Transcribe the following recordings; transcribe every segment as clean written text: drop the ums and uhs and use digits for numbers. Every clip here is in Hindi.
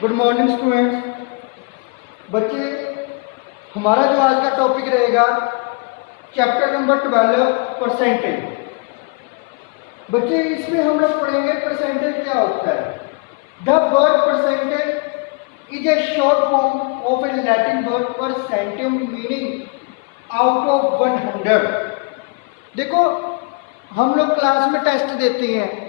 Good morning students. बच्चे, हमारा जो आज का टॉपिक रहेगा चैप्टर नंबर 12 परसेंटेज। बच्चे, इसमें हम लोग पढ़ेंगे परसेंटेज क्या होता है। The word percentage is a short form of a Latin word percentum meaning out of 100। देखो, हम लोग क्लास में टेस्ट देते हैं,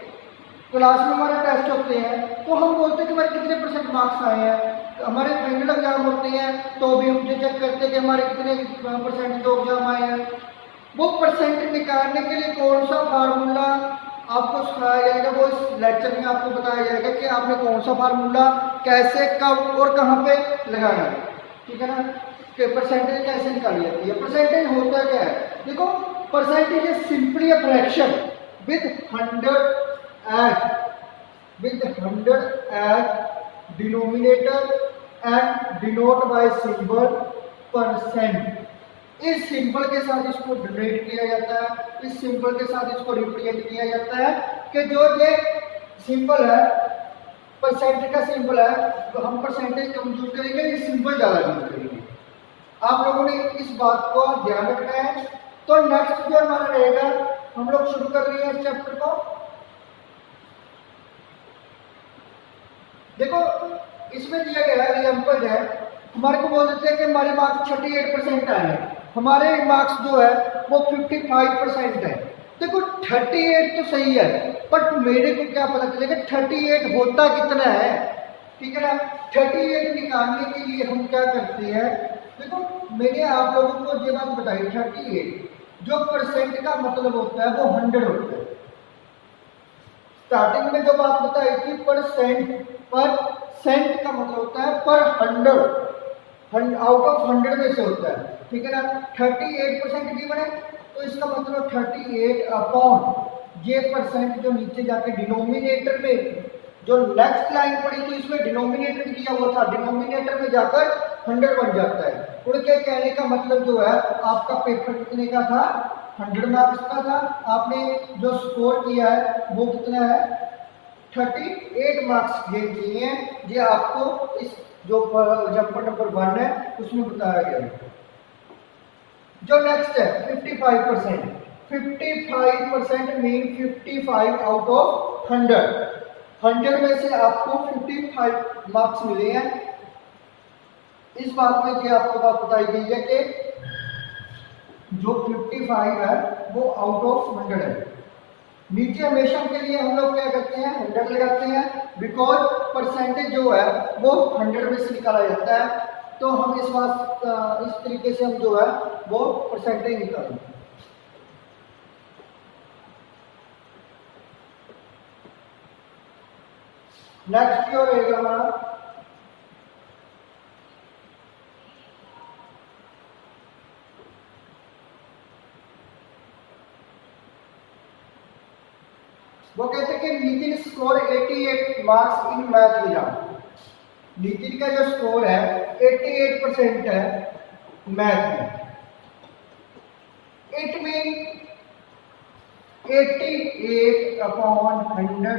क्लास में हमारे टेस्ट होते हैं तो हम बोलते हैं कि हमारे कितने परसेंट मार्क्स आए हैं। हमारे फाइनल एग्जाम होते हैं तो भी हम चेक करते हैं कि हमारे कितने परसेंट जो एग्जाम आए हैं। वो परसेंट निकालने के लिए कौन सा फार्मूला आपको सिखाया जाएगा, वो इस लेक्चर में आपको बताया जाएगा कि आपने कौन सा फार्मूला कैसे, कब और कहाँ पे लगाना है। ठीक है ना, कि परसेंटेज कैसे निकाली जाती है। परसेंटेज होता क्या है, देखो, percentage is simply a fraction with 100 as denominator and denote by symbol percent. इस सिंबल के साथ इसको डिनोट किया जाता है, इस सिंबल के साथ इसको रिप्रेजेंट किया जाता है कि जो ये सिंबल है, परसेंट का सिंबल है, तो हम परसेंटेज कम यूज करेंगे, ये सिंबल ज़्यादा यूज करेंगे। आप लोगों ने इस बात को ध्यान रखना है। तो नेक्स्ट जो हमारा रहेगा, हम लोग शुरू कर रहे हैं इस चैप्टर को। देखो, इसमें दिया गया एग्जाम्पल है, हमारे को बोल देते हैं कि हमारे मार्क्स 38% आए हैं, हमारे मार्क्स जो है वो 55% है। देखो, 38 तो सही है, बट मेरे को क्या पता चलेगा 38 होता कितना है। ठीक है ना, 38 निकालने के लिए हम क्या करते हैं, देखो मैंने आप लोगों को ये बात बताई, 38 जो परसेंट का मतलब होता है वो 100 होता है। स्टार्टिंग में जो बात बताई थी परसेंट का मतलब होता है पर 100, आउट ऑफ 100 में से होता है। ठीक है ना, 38% गिवन है तो इसका मतलब 38 अपॉन ये परसेंट जो नीचे जाके डिनोमिनेटर में, जो नेक्स्ट लाइन पड़ी थी इसमें डिनोमिनेटर दिया हुआ था, डिनोमिनेटर में जाकर 100 बन जाता है। उनके कहने का मतलब जो है, आपका पेपर कितने का था, 100 मार्क्स का था, आपने जो स्कोर किया है वो कितना है, 38 मार्क्स गेन किए हैं। ये आपको इस जो एग्जाम्पल नंबर 1 है उसमें बताया गया है। जो नेक्स्ट है 55%, 55% मीन 55 आउट ऑफ 100 में से आपको 55 मार्क्स मिले हैं। इस बात में कि आपको बात बताई गई है कि जो 55 है वो आउट ऑफ 100 है। नीचे हमेशा के लिए हम लोग क्या करते हैं, 100 लगाते हैं, बिकॉज परसेंटेज जो है वो 100 में से निकाला जाता है। तो हम इस तरीके से हम जो है वो परसेंटेज निकालेंगे। नेक्स्ट जो रहेगा हमारा, वो कहते हैं कि Nitin score 88 marks in math exam. Nitin का जो स्कोर है 88% है मैथ में। इट मीन 88 अपॉन 100,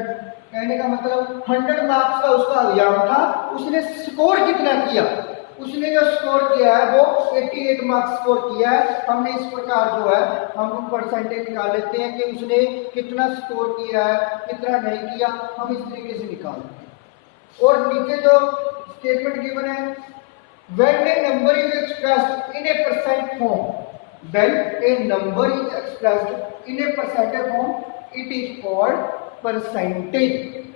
कहने का मतलब 100 मार्क्स का उसका एग्जाम था, उसने स्कोर कितना किया, उसने जो स्कोर किया है वो 88 मार्क्स स्कोर किया है। हमने इस प्रकार जो है हम परसेंटेज निकाल लेते हैं कि उसने कितना स्कोर किया है, कितना नहीं किया, हम इस तरीके से निकालते हैं। और नीचे जो स्टेटमेंट गिवन है, when A number is expressed in A percent form, when A number is expressed in a percentage form, it is called percentage.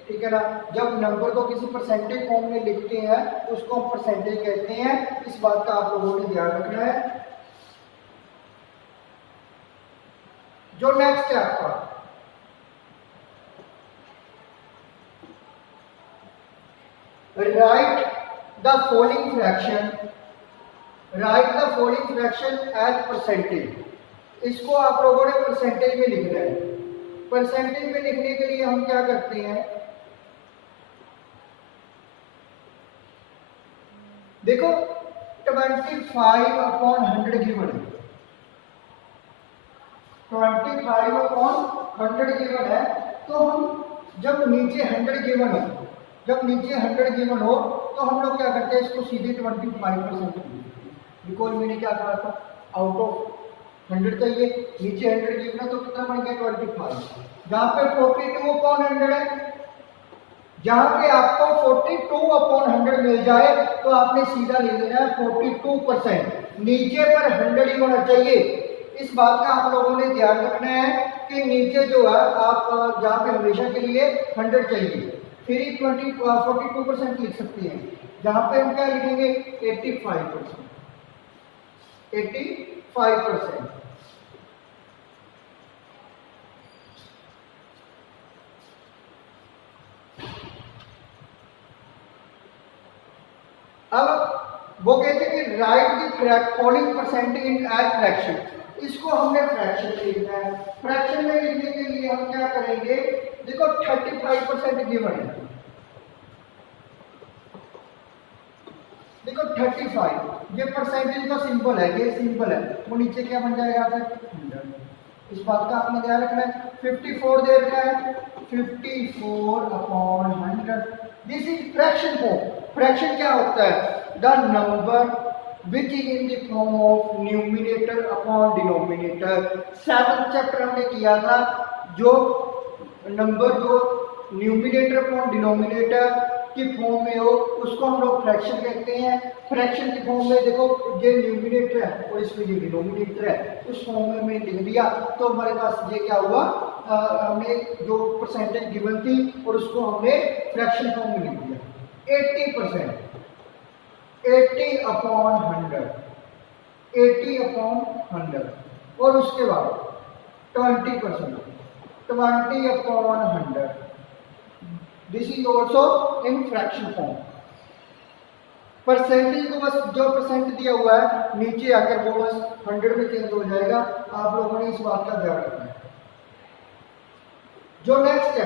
ठीक है ना, जब नंबर को किसी परसेंटेज फॉर्म में लिखते हैं तो उसको हम परसेंटेज कहते हैं। इस बात का आप लोगों ने ध्यान रखना है। जो नेक्स्ट है आपका, write the following fraction, write the following fraction as percentage. इसको आप लोगों ने परसेंटेज में लिखना है। परसेंटेज में लिखने के लिए हम क्या करते हैं, देखो 25 अपॉन 100 गिवन है, 25 अपॉन 100 गिवन है, तो हम जब नीचे 100 गिवन है जब नीचे 100 गिवन हो तो हम लोग क्या करते हैं, इसको सीधे 25% बिकॉज मैंने क्या कहा था, आउट ऑफ 100 चाहिए, नीचे 100 गिवन है तो कितना बन गया 25। जहाँ पे 42/100 है, जहाँ पे आपको 42/100 मिल जाए तो आपने सीधा ले लेना है 42%, नीचे पर 100 ही होना चाहिए। इस बात का आप लोगों ने ध्यान रखना है कि नीचे जो है आप जहाँ पे हमेशा के लिए 100 चाहिए, फिर ही 42% लिख सकते हैं। जहाँ पे हम क्या लिखेंगे 85%। अब वो कहते हैं कि write the following percentage in as fraction, इसको हमने फ्रैक्शन में लिखना है। फ्रैक्शन में लिखने के लिए हम क्या करेंगे, देखो 35% गिवन है, देखो 35, ये परसेंटेज का सिंबल है, ये सिंबल है, वो नीचे क्या बन जाएगा फिर 100। इस बात का आपने ध्यान रखना है। 54 दे रखा है, 54/100, this is fraction form. Fraction क्या होता है, the number which is in the form of numerator upon denominator. 7th chapter हमने किया था, जो नंबर जो न्यूमिनेटर अपॉन डिनोमिनेटर की फॉर्म में हो उसको हम लोग फ्रैक्शन कहते हैं। फ्रैक्शन की फॉर्म में देखो ये न्यूमिनेटर है और इसमें ये डिनोमिनेटर है, उस फॉर्म में मैं लिख दिया तो हमारे पास ये क्या हुआ, हमने जो परसेंटेज गिवन थी और उसको हमने फ्रैक्शन फॉर्म में लिख दिया। 80%, 80/100, 80/100, और उसके बाद 20%, 20/100। This is also in fraction form. Percentage को बस जो परसेंट दिया हुआ है नीचे आकर वो बस 100 में चेंज हो जाएगा। आप लोगों ने इस बात का ध्यान रखना है। जो नेक्स्ट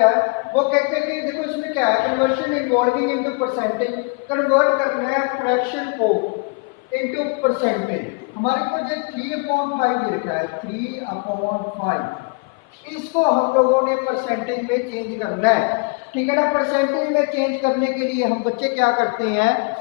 है वो कहते हैं कि देखो इसमें क्या है, conversion involving into percentage, convert करना है फ्रैक्शन को इनटू परसेंटेज। हमारे को जो 3/5 दे रखा है, 3/5, इसको हम लोगों ने परसेंटेज में चेंज करना है, ठीक है ना। परसेंटेज में चेंज करने के लिए हम बच्चे क्या करते हैं,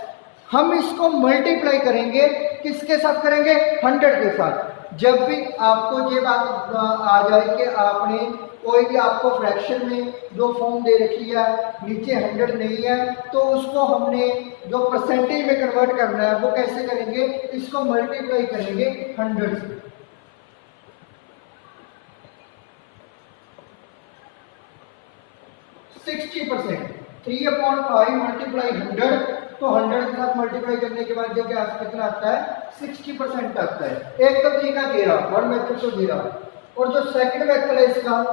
हम इसको मल्टीप्लाई करेंगे, किसके साथ करेंगे, 100 के साथ। जब भी आपको ये बात आ जाए कि आपने कोई भी आपको फ्रैक्शन में जो फॉर्म दे रखी है नीचे 100 नहीं है, तो उसको हमने जो परसेंटेज में कन्वर्ट करना है वो कैसे करेंगे, इसको मल्टीप्लाई करेंगे 100 से। 60%, 3/5 मल्टीप्लाई 100, तो 100 के साथ मल्टीप्लाई करने के बाद जो क्या कितना आता है, 60% आता है। एक तो तरीका दे रहा, वन मेथड तो दे रहा, और जो सेकंड मेथड है इसका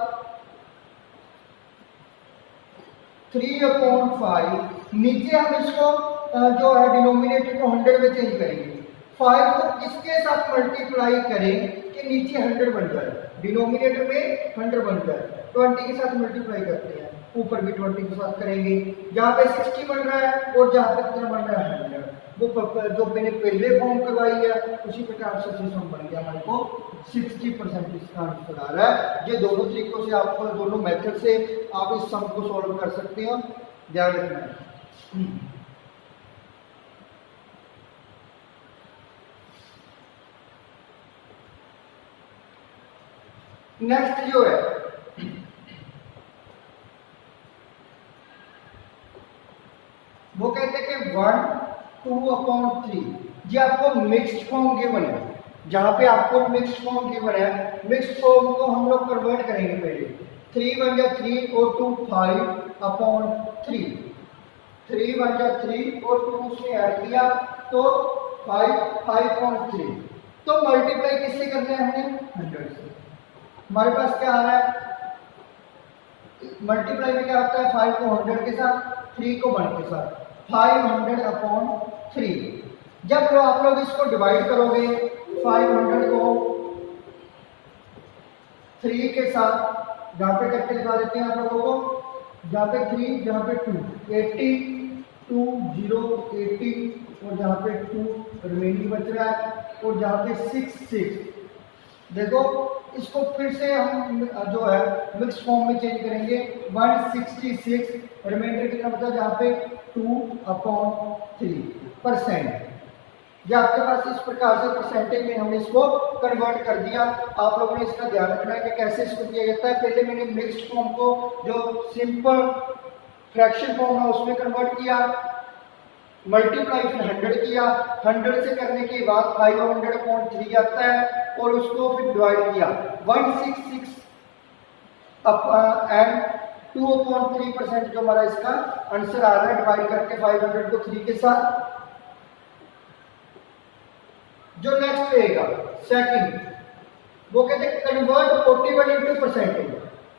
3/5, नीचे हम इसको जो है डिनोमिनेटर को 100 में चेंज करेंगे। 5 को किसके साथ मल्टीप्लाई करें कि नीचे 100 बन जाए, डिनोमिनेटर में 100 बन जाए, 20 के साथ मल्टीप्लाई करते हैं, ऊपर भी 20 के साथ करेंगे। जहाँ पे 60 बन रहा है और जहाँ पे कितना बन रहा है 100, वो जो मैंने पहले फॉर्म करवाई है उसी प्रकार से सिस्टम बन गया, हमारे को 60% इसका आंसर आ रहा है। ये दोनों तरीकों से आप दोनों मेथड से आप इस सम को सॉल्व कर सकते हो, ध्यान रखना है। नेक्स्ट जो है वो कहते हैं कि 1 2/3, ये आपको मिक्स्ड फॉर्म गिवन है। जहां पे आपको मिक्स्ड फॉर्म गिवन है, मिक्स्ड फॉर्म को हम लोग कन्वर्ट करेंगे पहले। 3 बन गया 3 और 2 5/3, 3 बन गया 3 और 2 उसमें ऐड किया तो 5/3। तो मल्टीप्लाई किससे करना है हमने, 100 से। हमारे पास क्या आ रहा है, मल्टीप्लाई में क्या होता है, 5 को 100 के साथ, 3 को 1 के साथ, 500/3। जब आप लोग इसको डिवाइड करोगे 500 को 3 के साथ, जहाँ पे करके दिखा देते हैं आप लोगों को, जहाँ पे 3 जहाँ पे 2, 80 2 0 80, और जहाँ पे 2 रिमेनिंग बच रहा है, और जहाँ पे 6 6, देखो इसको फिर से हम जो है मिक्स फॉर्म में चेंज करेंगे। 166 रिमाइंडर कितना बचा जहाँ पे 2/3%। ये आपके पास इस प्रकार से परसेंटेज में हमने इसको कन्वर्ट कर दिया। आप लोगों ने इसका ध्यान रखना है कि कैसे इसको किया जाता है। पहले मैंने मिक्स्ड फॉर्म को जो सिंपल फ्रैक्शन फॉर्म है उसमें कन्वर्ट किया, मल्टीप्लाई फिर 100 किया, 100 से करने के बाद 500/3 आता है और उसको फिर डिवाइड किया 166 एंड 2/3% जो हमारा इसका आंसर आ रहा है डिवाइड करके 500 को 3 के साथ। जो नेक्स्ट रहेगा सेकंड, वो कहते हैं कन्वर्ट 41 इंटू परसेंटेज।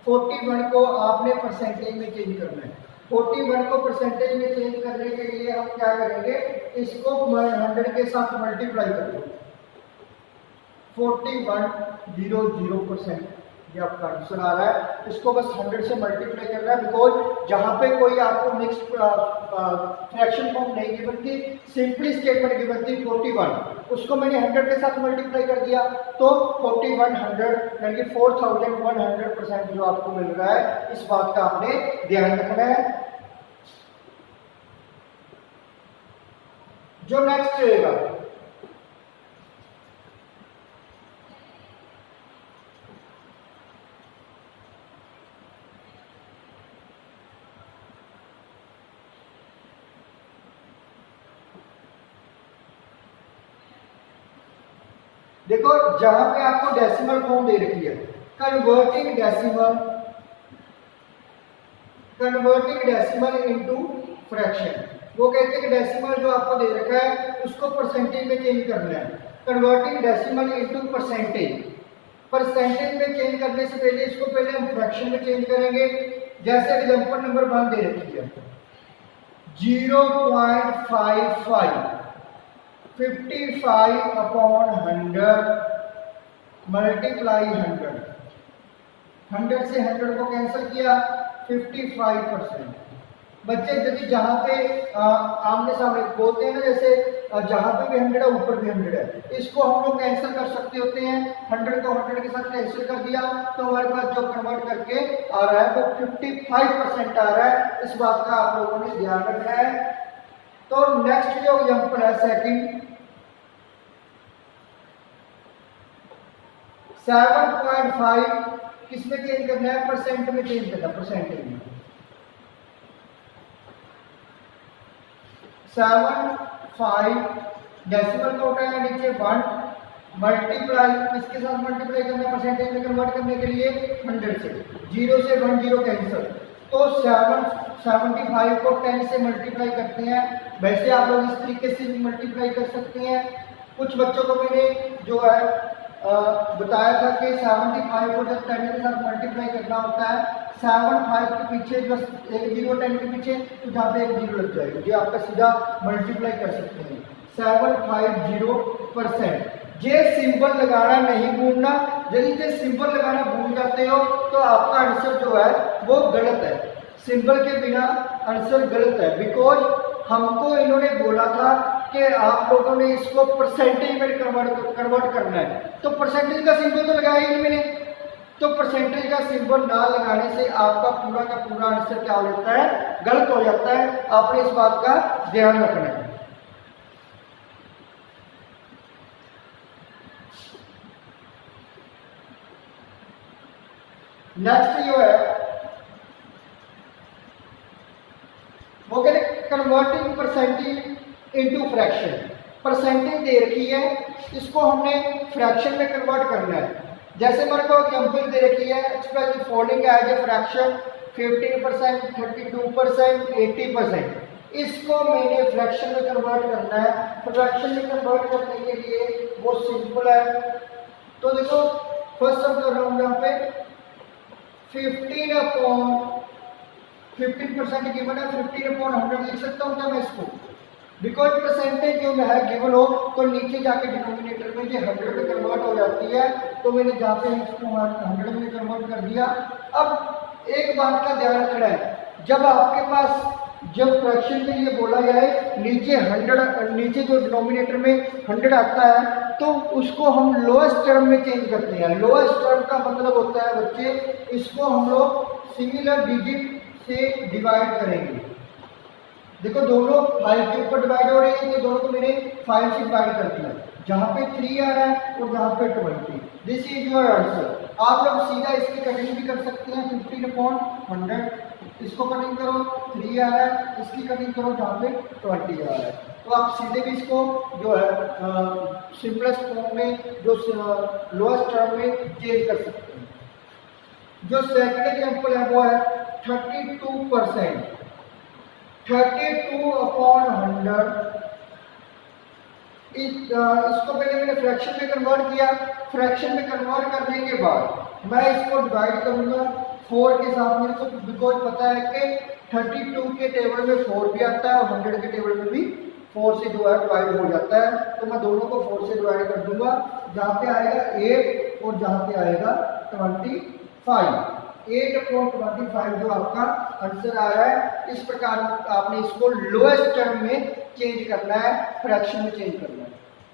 41 को आपने परसेंटेज में चेंज करना है। 41 को परसेंटेज में चेंज करने के लिए हम क्या करेंगे, इसको 100 के साथ मल्टीप्लाई कर दो। 4100%, ये आपका आंसर आ रहा है। इसको बस 100 से मल्टीप्लाई करना है, बिकॉज जहां पे कोई आपको मिक्स्ड फ्रैक्शन फॉर्म नहीं गिवन थी, सिंपली स्टेटमेंट गिवन थी 41, उसको मैंने 100 के साथ मल्टीप्लाई कर दिया तो 4100 यानी कि 4100% जो आपको मिल रहा है। इस बात का आपने ध्यान रखना है। जो नेक्स्ट रहेगा देखो, जहां पे आपको डेसिमल फॉर्म दे रखी है, कन्वर्टिंग डेसिमल इनटू फ्रैक्शन। वो कहते हैं कि डेसिमल जो आपको दे रखा है उसको परसेंटेज में चेंज करना है। कन्वर्टिंग डेसिमल इनटू परसेंटेज में चेंज करने से पहले इसको पहले हम फ्रैक्शन में चेंज करेंगे। जैसे एग्जांपल नंबर 1 दे रखी है 0.55 55/100 मल्टीप्लाई 100 से 100 को कैंसिल किया 55%। बच्चे यदि जहाँ पे आमने सामने बोलते हैं ना, जैसे जहाँ पे भी 100 है ऊपर भी 100 है, इसको हम लोग कैंसिल कर सकते होते हैं। 100 को 100 के साथ कैंसिल कर दिया तो हमारे पास जो कन्वर्ट करके आ रहा है वो 55% आ रहा है। इस बात का आप लोगों ने ध्यान रखना है। तो नेक्स्ट जो एग्जांपल है सेकंड, 7.5 किस में चेंज करना है, परसेंट में चेंज करना है, परसेंटेज में। 7.5 डेसिमल का होता है नीचे 1 मल्टीप्लाई किसके साथ मल्टीप्लाई करना है, परसेंटेज में कन्वर्ट करने के लिए 100 से। 0 से 1 0 कैंसिल, तो 75 को 10 से मल्टीप्लाई करते हैं। वैसे आप लोग इस तरीके से भी मल्टीप्लाई कर सकते हैं। कुछ बच्चों को मैंने जो है बताया था कि 75 को जब 10 के साथ मल्टीप्लाई करना होता है, 75 के पीछे बस एक 0 10 के पीछे तो जहाँ पे एक 0 लग जाएगा, ये आपका सीधा मल्टीप्लाई कर सकते हैं। 750%। ये सिंबल लगाना नहीं भूलना। यदि ये सिंबल लगाना भूल जाते हो तो आपका आंसर जो है वो गलत है। सिंबल के बिना आंसर गलत है, बिकॉज हमको इन्होंने बोला था कि आप लोगों ने इसको परसेंटेज में कन्वर्ट करना है, तो परसेंटेज का सिंबल तो लगाया ही नहीं मैंने। तो परसेंटेज का सिंबल ना लगाने से आपका पूरा का पूरा आंसर क्या हो जाता है, गलत हो जाता है। आपने इस बात का ध्यान रखना है। नेक्स्ट जो है वो कहते हैं converting percentage into fraction. Percentage दे रखी है, इसको हमने फ्रैक्शन में कन्वर्ट करना है। जैसे मेरे को एग्जांपल दे रखी है, express the following as a fraction 15%, 32%, 80%। इसको मैंने फ्रैक्शन में कन्वर्ट करना है। फ्रैक्शन में कन्वर्ट करने के लिए वो सिंपल है। तो देखो फर्स्ट सब कर रहा हूँ यहाँ पे 15% गिवन है, 15/100 लिख सकता हूँ क्या मैं इसको, बिकॉज परसेंटेज जो है गिवन हो तो नीचे जाके डिनोमिनेटर में ये 100 में कन्वर्ट हो जाती है। तो मैंने जहाँ पे इसको 100 में कन्वर्ट कर दिया। अब एक बात का ध्यान रखना है, जब आपके पास जब फ्रैक्शन के लिए बोला जाए नीचे 100, नीचे जो डिनोमिनेटर में 100 आता है तो उसको हम लोएस्ट टर्म में चेंज करते हैं। लोएस्ट टर्म का मतलब होता है बच्चे, इसको हम लोग सिमिलर डिजिट से डिवाइड करेंगे। देखो दोनों 5 के ऊपर डिवाइड हो रहे हैं, तो दोनों को मैंने 5 से डिवाइड कर दिया। जहाँ पे 3 आ रहा है और जहाँ पे 20। This is your answer. आप लोग सीधा इसकी कटिंग भी कर सकते हैं, 15/100। इसको कटिंग करो, 3 आ रहा है, इसकी कटिंग करो जहाँ पे 20 आ रहा है। तो आप सीधे भी इसको जो है सिंपलेस्ट फॉर्म में, जो लोएस्ट टर्म में चेंज कर सकते हैं। जो सेकंड एग्जाम्पल है वो है 32%। 32/100 इसको पहले मैंने फ्रैक्शन में कन्वर्ट किया। फ्रैक्शन में कन्वर्ट करने के बाद मैं इसको डिवाइड करूंगा 4 के साथ। मेरे को बिकॉज पता है कि 32 के टेबल में 4 भी आता है और 100 के टेबल में भी 4 से जो है डिवाइड हो जाता है। तो मैं दोनों को 4 से डिवाइड कर दूंगा। जहाँ पे आएगा 8 और जहाँ पे आएगा 25। 8/25 जो आपका आंसर आ रहा है। इस प्रकार आपने इसको लोएस्ट टर्म में चेंज करना है, फ्रैक्शन में चेंज करना है।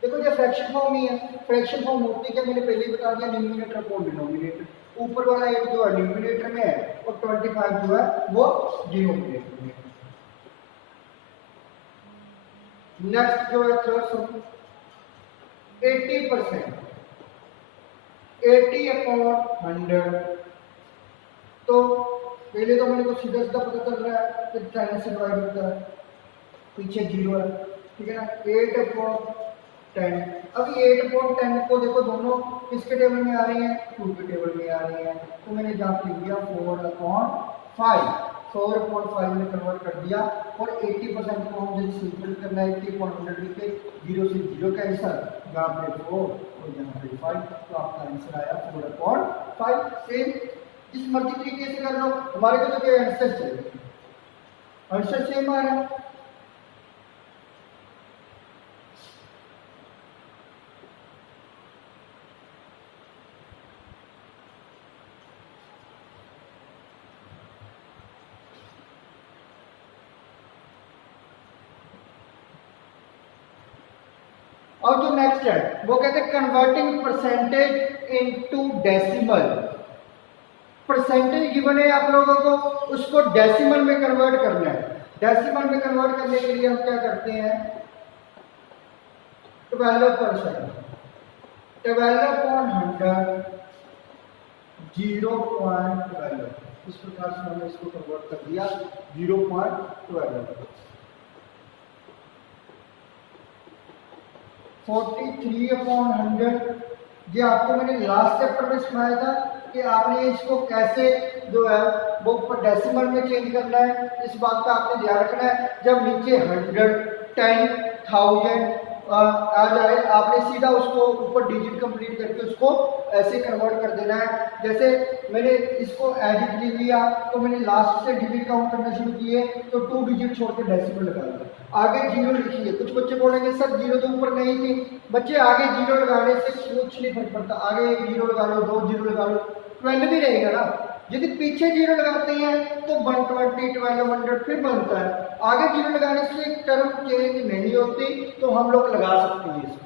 देखो ये फ्रैक्शन फॉर्म ही है। फ्रैक्शन फॉर्म होती है, मैंने पहले ही बता दिया, न्यूमिनेटर अपॉन डिनोमिनेटर। ऊपर वाला 8 जो है न्यूमिनेटर में है और 25 जो है वो डिनोमिनेटर में है। नेक्स्ट जो है थर्ड सम, 80%। 80/100। तो पहले तो मेरे को सीधा सीधा पता चल रहा है कि चाइना से डिवाइड होता है, पीछे 0 है, ठीक है ना। 8/10। अभी 8/10 को देखो दोनों किसके टेबल में आ रही हैं, 2 के टेबल में आ रही हैं। तो मैंने जहाँ लिख दिया 4/5। 4/5 में कन्वर्ट कर दिया। और 80% को हम जैसे सिंपल करना है, 80/100 लिख के 0 से 0 कैंसर, जहाँ पे 4 और यहाँ पे 5। तो आपका आंसर आया 4/5। सेम इस मर्जी तरीके से कर लो, हमारे को तो क्या आंसर चाहिए, आंसर सेम आ रहा है। और जो नेक्स्ट है वो कहते हैं converting percentage into decimal. Percentage given है आप लोगों को, उसको डेसिमल में कन्वर्ट करना है। डेसिमल में कन्वर्ट करने के लिए हम क्या करते हैं, 12%। 12/100 0.12। इस प्रकार से हमने इसको कन्वर्ट कर दिया 0.12। 43/100। ये आपको मैंने लास्ट चैप्टर में सिखाया था कि आपने इसको कैसे जो है वो डेसिमल में चेंज करना है। इस बात का आपने ध्यान रखना है। जब नीचे 100, 10, 1000 आ जाए, आपने सीधा उसको ऊपर डिजिट कंप्लीट करके उसको ऐसे कन्वर्ट कर देना है। जैसे मैंने इसको एज इट लिख लिया, तो मैंने लास्ट से डिजिट काउंट करना शुरू किए, तो 2 डिजिट छोड़ के डेसिमल लगा दिया। आगे 0 लिखिए। कुछ बच्चे बोलेंगे सर 0 तो ऊपर नहीं थी। बच्चे आगे 0 लगाने से कुछ नहीं फर्क पड़ता। आगे 1 0 लगा लो, 2 0 लगा लो, 12 भी रहेगा ना। यदि पीछे 0 लगाते हैं तो 120, 1200 फिर बनता है। आगे 0 लगाने से टर्म चेंज नहीं होती, तो हम लोग लगा सकते हैं इसको।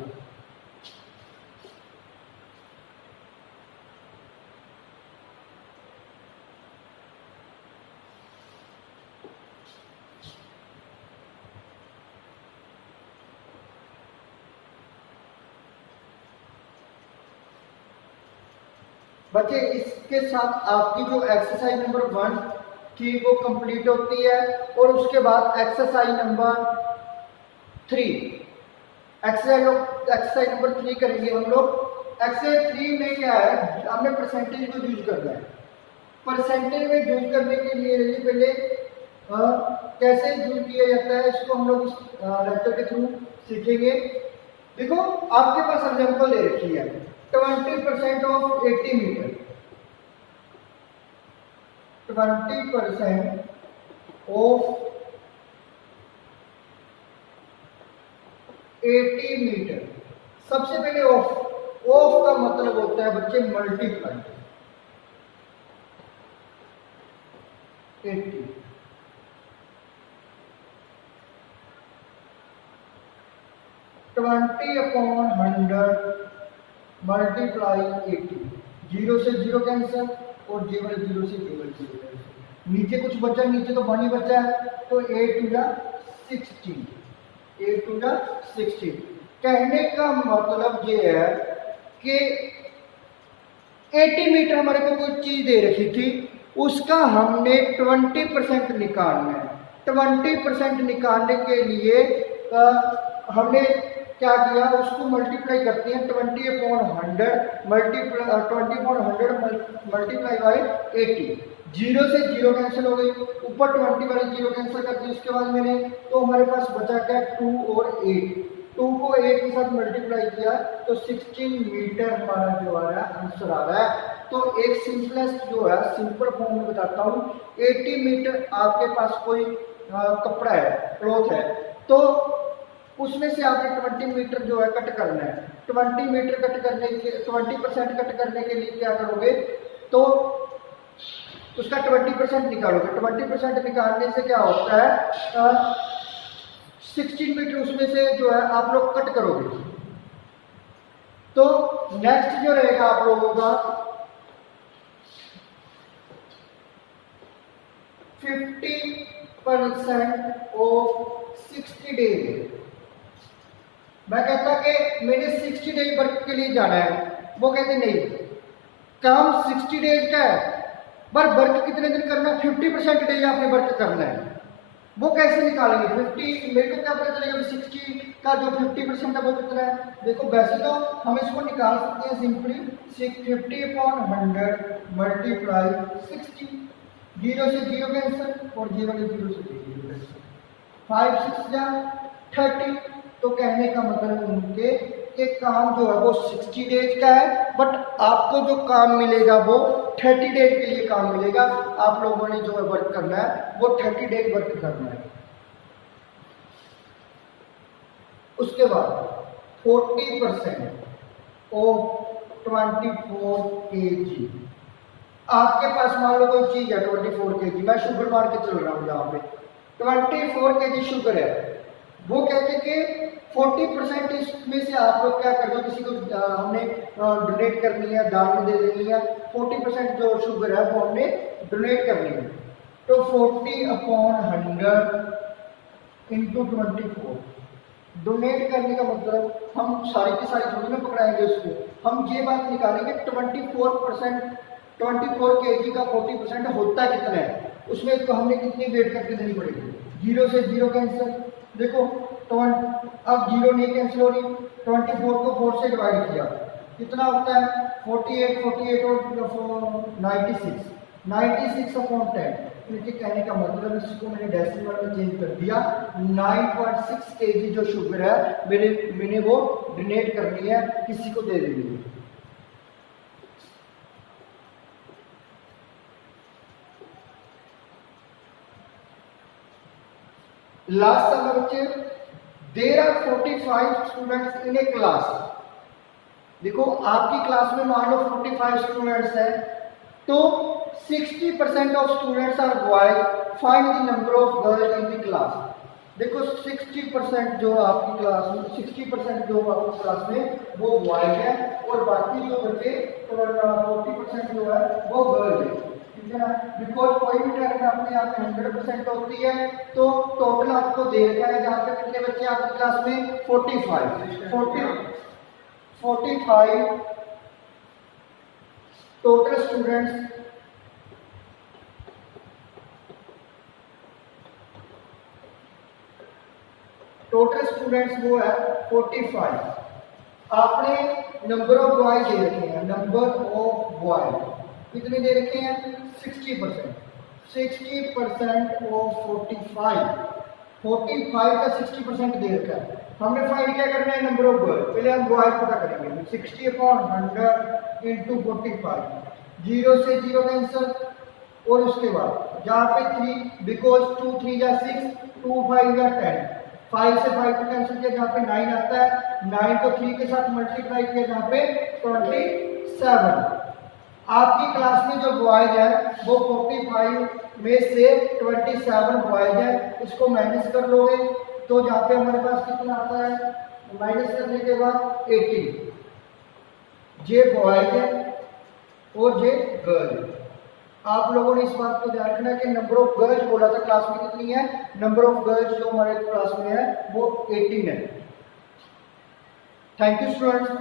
बच्चे इसके साथ आपकी जो एक्सरसाइज नंबर 1 थी वो कंप्लीट होती है। और उसके बाद एक्सरसाइज नंबर 3, एक्सरसाइज नंबर 3 करेंगे हम लोग। एक्सरसाइज 3 में क्या है, हमें परसेंटेज को यूज करना है। परसेंटेज में यूज करने के लिए पहले कैसे यूज किया जाता है इसको हम लोग इस लेक्चर के थ्रू सीखेंगे। देखो आपके पास एग्जांपल दे रखी है 20% ऑफ 80 मीटर। 20% of 80 metre. सबसे पहले ऑफ का मतलब होता है बच्चे मल्टीप्लाई 80। 20/100 मल्टीप्लाई 80, 0 से 0 कैंसिल और जे वाले 0 से जे वाले 0 कैंसिल। नीचे कुछ बचा, नीचे तो 1 ही बचा है, तो 8 टू जा 16, 8 टू जा 16। कहने का मतलब ये है कि 80 मीटर हमारे को कोई चीज दे रखी थी, उसका हमने 20% निकालना है। 20% निकालने के लिए हमने क्या किया, उसको मल्टीप्लाई करते हैं 20/100 मल्टीप्लाई बाई 80। 0 से 0 कैंसिल हो गई, ऊपर 20 वाली 0 कैंसिल कर दी। उसके बाद मैंने तो हमारे पास बचा क्या, 2 और 8, 2 को 8 के साथ मल्टीप्लाई किया तो 16 मीटर हमारा जो आ रहा है आंसर आ रहा है। तो एक सिंपलेस्ट जो है, सिंपल फॉर्म में बताता हूँ, 80 मीटर आपके पास कोई कपड़ा है, क्लॉथ है, तो उसमें से आपने 20 मीटर जो है कट करना है। 20 मीटर कट करने के 20% कट करने के लिए क्या करोगे, तो उसका 20% निकालोगे। 20% निकालने से क्या होता है, 16 मीटर उसमें से जो है आप लोग कट करोगे। तो नेक्स्ट जो रहेगा आप लोगों का 50% ऑफ 60 डेज। मैं कहता कि मैंने 60 डेज वर्क के लिए जाना है, वो कहते नहीं, काम 60 डेज का है पर वर्क कितने दिन करना है, 50% डेज आपने वर्क करना है। वो कैसे निकालेंगे 50, मेरे को क्या पता चलेगा 60 का जो 50% है वो कितना है। देखो वैसे तो हम इसको निकाल सकते हैं सिंपली, 50/100 मल्टीप्लाई 60, 0 से 0 कैंसिल और 0 से 0 कैंसिल, 5 6 जा 30। तो कहने का मतलब उनके कि काम जो है वो 60 डेज का है, बट आपको जो काम मिलेगा वो 30 डेज के लिए काम मिलेगा। आप लोगों ने जो है वर्क करना है वो 30 डेज वर्क करना है। उसके बाद 40% ऑफ 24 kg। आपके पास मान लो कोई चीज है 24 kg, मैं शुगर मार के चल रहा हूँ, यहाँ पे 24 kg शुगर है। वो कहते कि 40% इसमें से आप लोग क्या कर दो, किसी को हमने डोनेट करनी है, दान में दे देनी है। 40% जो शुगर है वो हमने डोनेट करनी है। तो 40/100 इंटू 24। डोनेट करने का मतलब हम सारी की सारी थोड़ी ना पकड़ाएंगे उसको, हम ये बात निकालेंगे 24 kg का 40% होता कितना है, उसमें तो हमने कितनी वेट करके देनी पड़ेगी। 0 से 0 कैंसिल, देखो अब 0 नहीं कैंसिल हो रही, 24 को 4 से डिवाइड किया कितना होता है, 48 और 96/10। इनके कहने का मतलब इसको मैंने डेसिमल में चेंज कर दिया। 9.6 kg जो शुगर है मैंने वो डोनेट करनी है, किसी को दे देनी है। लास्ट सम बच्चे, there are 45 students in a class. देखो आपकी क्लास में मान लो 45 स्टूडेंट्स हैं, तो 60% of students are boys, find the number of girls in the class. देखो 60% जो आपकी क्लास में 60% जो आपकी क्लास में वो बॉयज है और बाकी जो बच्चे 40% जो है वो गर्ल्स है, ठीक है ना। बिकॉज कोई भी टर्म अपने आप में 100% होती है, तो टोटल आपको दे रखा है जहाँ पे कितने बच्चे आपकी क्लास में 45 टोटल स्टूडेंट्स। टोटल स्टूडेंट्स वो है 45। आपने नंबर ऑफ बॉयज दे रखे हैं, नंबर ऑफ बॉयज कितने दे रखे हैं 60%। 60% ऑफ 45 का 60% दे रखा है। हमने फाइंड क्या करना है, नंबर ऑफ बॉयज। पहले हम बॉयज पता करेंगे, 60/100 इंटू 45, 0 से 0 कैंसिल और उसके बाद जहाँ पे 3, बिकॉज 2 3 जा 6, 2 5 जा 10, 5 से 5 को कैंसिल किया जहाँ पे 9 आता है, 9 को 3 के साथ मल्टीप्लाई किया जहाँ पे 27। आपकी क्लास में जो बॉयज है वो 45 में से 27 बॉयज है, इसको माइनस कर लोगे तो जहाँ पे हमारे पास कितना आता है माइनस करने के बाद 18। जे बॉयज है और जे गर्ल है। आप लोगों ने इस बात को ध्यान रखना कि नंबर ऑफ गर्ल्स बोला था क्लास में कितनी है, नंबर ऑफ गर्ल्स जो हमारे क्लास में है वो 18 है। Thank you students.